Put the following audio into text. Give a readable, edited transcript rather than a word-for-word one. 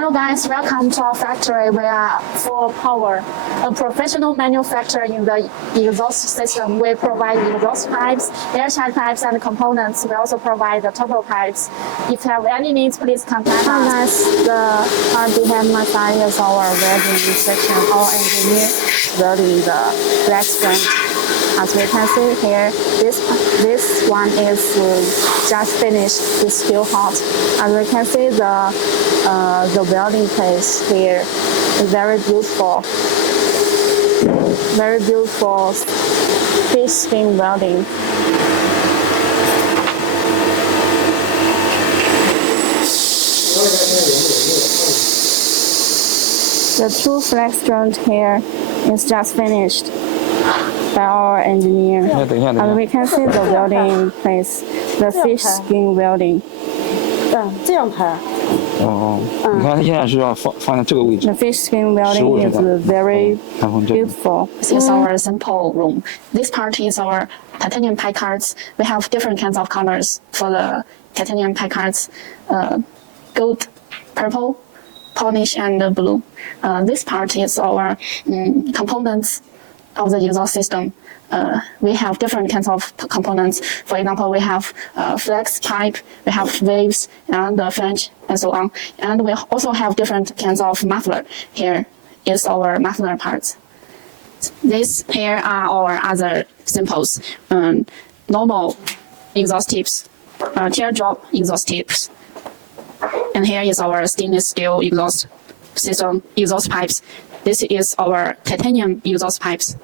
Hello guys, welcome to our factory. We are Fupower, a professional manufacturer in the exhaust system. We provide exhaust pipes, airtight pipes, and components. We also provide the turbo pipes. If you have any needs, please contact us. The part behind my side is our welding section. Our engineer welding the flex front. As we can see here, this one is just finished. It's still hot. As we can see, the welding place here is very beautiful. Very beautiful fish skin welding. The true flex joint here is just finished by our engineer. And we can see the welding place, the fish skin welding. 这样排。哦，你看它现在是要放在这个位置。 The fish skin welding is very beautiful. This is our sample room. This part is our titanium pipe cards. We have different kinds of colors for the titanium pipe cards: gold, purple, polish, and blue. This part is our components of the exhaust system. We have different kinds of components. For example, we have flex pipe, we have waves, and flange, and so on. And we also have different kinds of muffler. Here is our muffler parts. These here are our other samples. Normal exhaust tips, teardrop exhaust tips. And here is our stainless steel exhaust system, exhaust pipes. This is our titanium exhaust pipes.